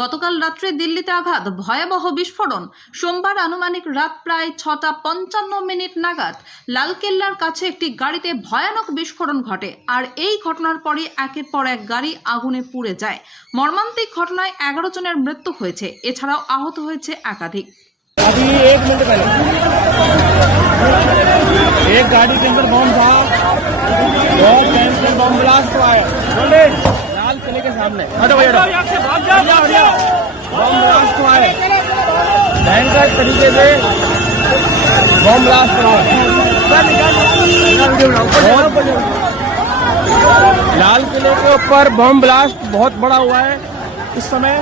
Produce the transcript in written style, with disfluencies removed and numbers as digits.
গতকাল রাত্রে দিল্লিতে আঘাত, ভয়াবহ বিস্ফোরণ। সোমবার আনুমানিক রাত প্রায় 6:55 নাগাদ লালকেল্লার কাছে একটি গাড়িতে ভয়ানক বিস্ফোরণ ঘটে। আর এই ঘটনার পরই একের পর এক গাড়ি আগুনে পুড়ে যায়। মর্মান্তিক ঘটনায় 11 জনের মৃত্যু হয়েছে, এছাড়াও আহত হয়েছে একাধিক। अभी 1 मिनट पहले एक गाड़ी के अंदर बम था, बहुत भयंकर बम ब्लास्ट हुआ है लाल किले के सामने। हटो भैया, बम ब्लास्ट हुआ है, भयंकर तरीके से बम ब्लास्ट हुआ है। लाल किले के ऊपर बम ब्लास्ट बहुत बड़ा हुआ है इस समय।